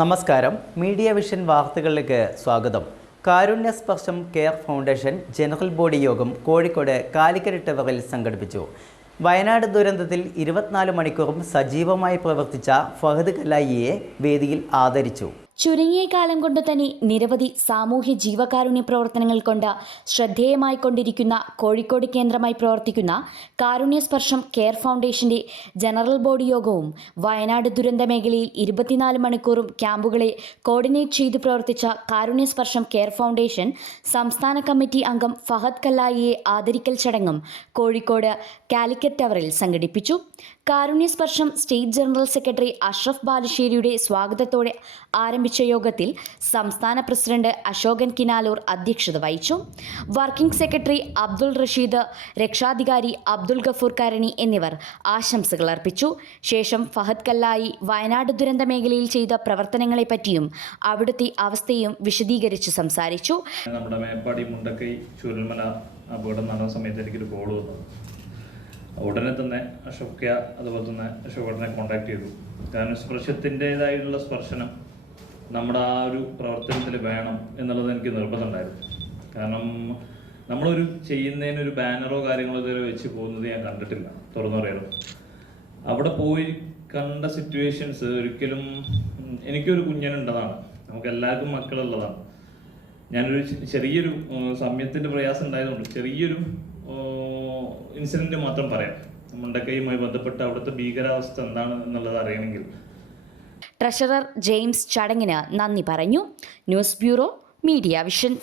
നമസ്കാരം, media vision വാർത്തകളിലേക്ക് സ്വാഗതം. കാരുണ്യ സ്പർശം കെയർ ഫൗണ്ടേഷൻ ജനറൽ ബോഡി യോഗം കോഴിക്കോട് കാലിക്കറ്റ് ടവറിൽ സംഘടിപ്പിച്ചു. വയനാട് ദുരന്തത്തിൽ 24 മണിക്കൂറും സജീവമായി പ്രവർത്തിച്ച ഫഹദ് കലായിയെ വേദിയിൽ ആദരിച്ചു. ചുരുങ്ങിയ കാലം കൊണ്ട് തന്നെ നിരവധി സാമൂഹ്യ ജീവകാരുണ്യ പ്രവർത്തനങ്ങൾ കൊണ്ട് ശ്രദ്ധേയമായി കൊണ്ടിരിക്കുന്ന കോഴിക്കോട് കേന്ദ്രമായി പ്രവർത്തിക്കുന്ന കാരുണ്യ സ്പർശം കെയർ ഫൗണ്ടേഷന്റെ ജനറൽ ബോഡി യോഗവും വയനാട് ദുരന്ത മേഖലയിൽ 24 മണിക്കൂറും ക്യാമ്പുകളെ കോർഡിനേറ്റ് ചെയ്ത് പ്രവർത്തിച്ച കാരുണ്യ സ്പർശം കെയർ ഫൗണ്ടേഷൻ സംസ്ഥാന കമ്മിറ്റി അംഗം ഫഹദ് കലായിയെ ആദരിക്കൽ ചടങ്ങും കോഴിക്കോട് കാലിക്കറ്റ് ടവറിൽ സംഘടിപ്പിച്ചു. കാരുണ്യ സ്പർശം സ്റ്റേറ്റ് ജനറൽ സെക്രട്ടറി അഷ്റഫ് ബാലുശ്ശേരിയുടെ സ്വാഗതത്തോടെ ആരംഭിച്ച യോഗത്തിൽ സംസ്ഥാന പ്രസിഡന്റ് അശോകൻ കിനാലൂർ അധ്യക്ഷത വഹിച്ചു. വർക്കിംഗ് സെക്രട്ടറി അബ്ദുൾ റഷീദ്, രക്ഷാധികാരി അബ്ദുൾ ഗഫൂർ കരണി എന്നിവർ ആശംസകൾ അർപ്പിച്ചു. ശേഷം ഫഹദ് കല്ലായി വയനാട് ദുരന്ത മേഖലയിൽ ചെയ്ത പ്രവർത്തനങ്ങളെ പറ്റിയും അവിടുത്തെ അവസ്ഥയും വിശദീകരിച്ച് സംസാരിച്ചു. നമ്മുടെ മേപ്പാടി മുണ്ടക്കൈ ചൂരൽമല അപകടം നടന്ന സമയത്ത് എനിക്കൊരു കോൾ വന്നു. ഉടനെ തന്നെ അശോക്യ അതുപോലെ തന്നെ അശോകനെ കോൺടാക്ട് ചെയ്തു. കാരണം സ്പർശത്തിൻ്റെതായിട്ടുള്ള സ്പർശനം നമ്മുടെ ആ ഒരു പ്രവർത്തനത്തിൽ വേണം എന്നുള്ളത് എനിക്ക് നിർബന്ധമുണ്ടായിരുന്നു. കാരണം നമ്മളൊരു ചെയ്യുന്നതിനൊരു ബാനറോ കാര്യങ്ങളോ ഇതുവരെ വെച്ച് പോകുന്നത് ഞാൻ കണ്ടിട്ടില്ല. തുറന്നു പറയാലോ, അവിടെ പോയി കണ്ട സിറ്റുവേഷൻസ് ഒരിക്കലും എനിക്കൊരു കുഞ്ഞനുണ്ടതാണ്, നമുക്ക് എല്ലാവർക്കും മക്കളുള്ളതാണ്. ഞാനൊരു ചെറിയൊരു സമയത്തിൻ്റെ പ്രയാസം ഉണ്ടായതുകൊണ്ട് ചെറിയൊരു ഇൻസിഡൻറ്റ് മാത്രം പറയാം. മുണ്ടക്കൈയുമായി ബന്ധപ്പെട്ട് അവിടുത്തെ ഭീകരാവസ്ഥ എന്താണ് എന്നുള്ളത് അറിയണമെങ്കിൽ. ട്രഷറർ ജെയിംസ് ചടങ്ങിന് നന്ദി പറഞ്ഞു. News bureau, media vision.